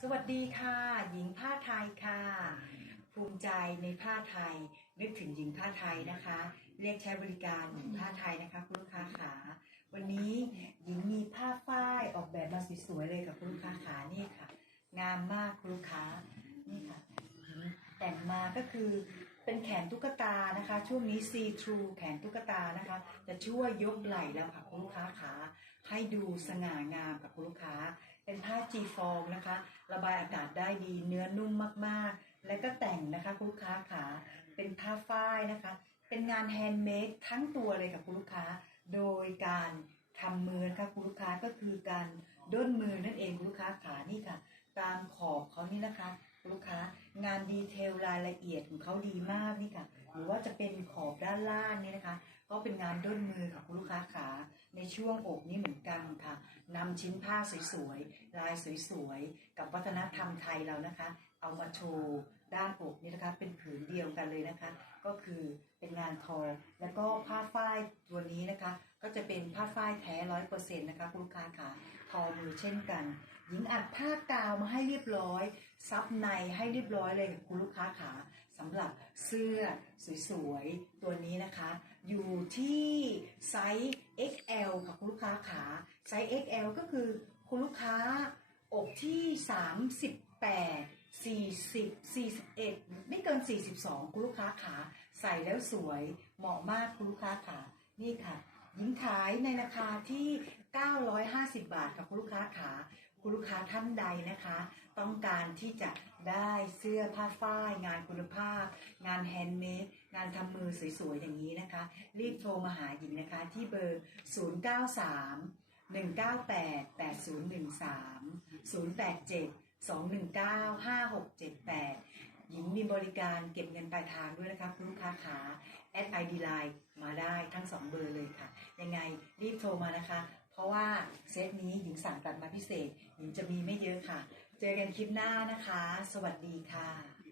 สวัสดีค่ะ หญิงผ้าไทยค่ะ ภูมิใจในผ้าไทย นึกถึงหญิงผ้าไทยนะคะ เรียกใช้บริการหญิงผ้าไทยนะคะคุณลูกค้าขาวันนี้หญิงมีผ้าฝ้ายออกแบบมาสวยๆเลยกับคุณลูกค้าขานี่ค่ะ งามมากคุณลูกค้านี่ค่ะแต่งมาก็คือเป็นแขนตุ๊กตานะคะ ช่วงนี้ see through แขนตุ๊กตานะคะ จะช่วยยกไหล่แล้วค่ะคุณลูกค้าขาให้ดูสง่างามกับคุณลูกค้า เป็นผ้าจีฟองนะคะ ระบายอากาศได้ดีเนื้อนุ่มมากๆ และก็แต่งนะคะคุณลูกค้าขาเป็นผ้าฝ้ายนะคะ เป็นงานแฮนด์เมดทั้งตัวเลยกับคุณลูกค้า โดยการทำมือนะคะคุณลูกค้าก็คือการด้นมือนั่นเองคุณลูกค้าขานี่ค่ะ ตามขอบเขานี่นะคะ ดีเทลรายละเอียดของเขาดีมากนี่ค่ะ หรือว่าจะเป็นขอบด้านล่างนี่นะคะ ก็เป็นงานด้นมือค่ะคุณลูกค้าขาในช่วงอกนี่เหมือนกันค่ะนำชิ้นผ้าสวยๆลายสวยๆกับวัฒนธรรมไทยเรานะคะ เอามาโชว์ด้านอกนี่นะคะ เป็นผืนเดียวกันเลยนะคะ ก็คือเป็นงานทอแล้วก็ผ้าฝ้ายตัวนี้นะคะ ก็จะเป็นผ้าฝ้ายแท้ร้อยเปอร์เซ็นต์นะคะคุณลูกค้าค่ะ ทอมือเช่นกัน หญิงอัดผ้ากาวมาให้เรียบร้อย ซับในให้เรียบร้อยเลยกับคุณลูกค้าขาสำหรับเสื้อสวยๆ ตัวนี้นะคะ อยู่ที่ไซส์ XL ค่ะคุณลูกค้าขาไซส์ XL ก็คือคุณลูกค้าอกที่ 38 40 41 ไม่เกิน 42 คุณลูกค้าขาใส่แล้วสวยเหมาะมากคุณลูกค้าขานี่ค่ะ หญิงขายในราคาที่ 950 บาทค่ะคุณลูกค้าขาคุณลูกค้าท่านใดนะคะ ต้องการที่จะได้เสื้อผ้าฝ้าย งานคุณภาพ งานแฮนด์เมดงานทำมือสวยๆ อย่างนี้นะคะ รีบโทรมาหาหญิงนะคะที่เบอร์ 093 198 8013 087 219 5678 หญิงมีบริการเก็บเงินปลายทางด้วยนะคะคุณลูกค้าขา แอดไอดีไลน์มาได้ทั้ง 2 เบอร์เลยค่ะ ยังไงรีบโทรมานะคะ เพราะว่าเซตนี้หญิงสั่งตัดมาพิเศษหญิงจะมีไม่เยอะค่ะ เจอกันคลิปหน้านะคะ สวัสดีค่ะ